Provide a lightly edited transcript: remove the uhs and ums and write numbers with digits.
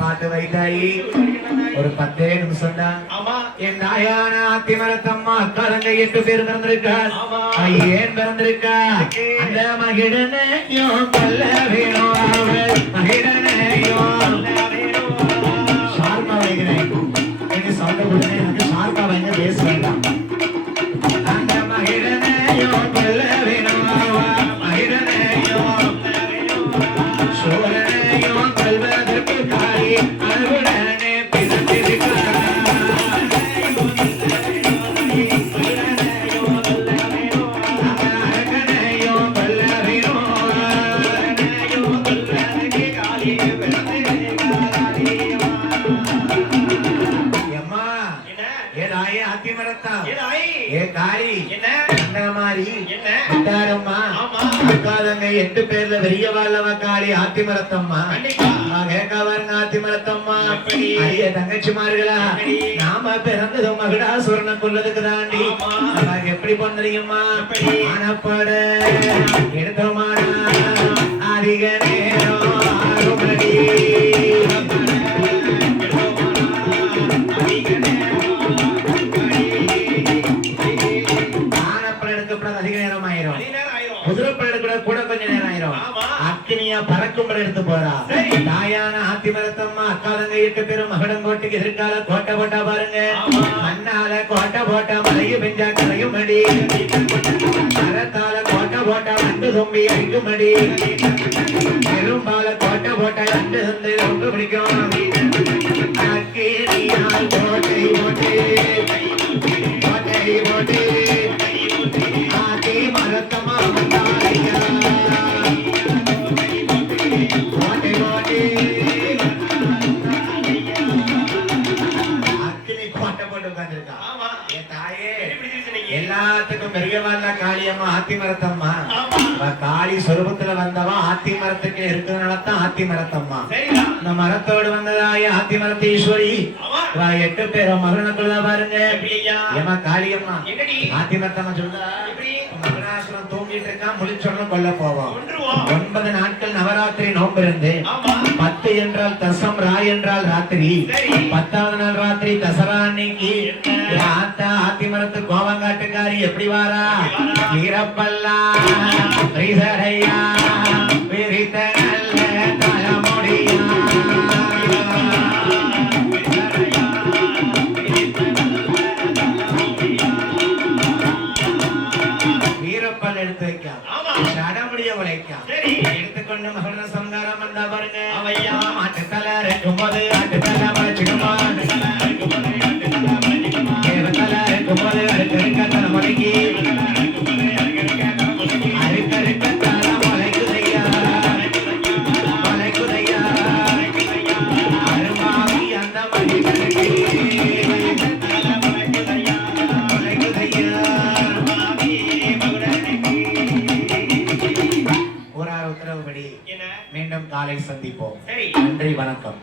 பாட்டு வைத்தாயி ஒரு 10 நிமிஷம் தான். என் தாயான ஆத்திமரத்தம்மா அக்காரங்க 8 பேர் பிறந்திருக்காள். ஏன் பிறந்திருக்கா? அந்த மகிழனையும் கொல்ல வேணும், அவள் மகிழனையும் ஷார்ப்பா வைக்கிறேன். எனக்கு சவுண்ட கொடுங்க, எனக்கு ஷார்ப்பா வைங்க, பேச வேண்டாம். அந்த மகிழனையும் கொல்ல வேணும், அவள் மகிழனையும் சோழனையும் கொல்வதற்கு காரி அருடனே பிறந்திருக்கிறார். அக்காலங்க 8 பேர்ல பெரிய வாழவ காளி ஆத்திமரத்தம்மா. கேட்காவாருங்க ஆத்திமரத்தம்மா அரிய தங்கச்சிமார்களா, நாம பிறந்தது மகிடாசுரனை கொல்லதுக்கு தாண்டி. எப்படி பண்ணுறீங்கம்மா? ஆனப்பட எடுத்தோமானா அதிக நேரம் போறா சரி. தாயான ஆத்திமரத்தம்மா அக்கா தங்க 8 பேரும் மகடங்கோட்டைக்கு எதிர்கால கோட்டை போட்டா பாருங்க மண்ணால கோட்டை போட்டா மழைய பெஞ்சா கரையும் அடி மரத்தால கோட்டை போட்டா மண்டு தும்பி அடிக்கும் அடி பெரும்பால கோட்டை போட்டா ரெண்டு சந்தை ரொம்ப பிடிக்கும் அக்கேரியால் கோட்டை போட்டு கோட்டை போட்டு ஆத்தி மரத்தம்மா வந்தாரையா கோட்டை போட்டு அக்கினி கோட்டை போட்டு உட்கார்ந்திருக்கா ஆமா என் தாயே எப்படி சொன்னீங்க எல்லாத்துக்கும் பெரியவாள்ல காளியம்மா ஆத்திமரத்தம்மா ஆமா காளி சொரூபத்துல வந்தவா ஆத்திமரத்துக்கு இருக்கிறதுனால தான் ஆத்திமரத்தம்மா சரிடா இந்த மரத்தோடு வந்ததாய ஆத்திமரத்தீஸ்வரி ஆமா 8 பேரும் மகனுக்குள்ள பாருங்க எப்படி ஐயா ஏமா காளியம்மா என்னடி ஆத்திமரத்தம்மா சொல்லுதா எப்படி மகனாசுரம் தூங்கிட்டு இருக்கான் முழிச்சொன்னு கொல்ல போவோம் கொன்றுவோம் 9 நாட்கள் நவராத்திரி நோன்பு இருந்து ஆமா 10 என்றால் தசம் ராய் என்றால் ராத்திரி சரி 10வது நாள் ராத்திரி தசரா அன்னைக்கு ஆத்தா ஆத்திமரத்து கோவங்காட்டுக்காரி எப்படி வாரா வீரப்பல்லா ஸ்ரீதரையா விரித்த நல்ல தலைமுடியா வீரப்பல் எடுத்து வைക്കാം ஆமா சடமுடிய உழைക്കാം சரி எடுத்துக்கொண்டு மகன சங்காரம் வந்தா பாருங்க அவையா ஆட்டுத்தலை இருக்கும்போது ஆட்டுத்தலை வச்சுக்குமா தேவத்தலை இருக்கும்போது அடுக்க தலை முளைக்கி அறுக்க தலை முளைக்குதையா முளைக்குதையா அருமாவி அந்த மனிதனுக்கு முளைக்குதையா ஒரு உத்தரவுபடி என்ன மீண்டும் காலை சந்திப்போம் சரி நன்றி வணக்கம்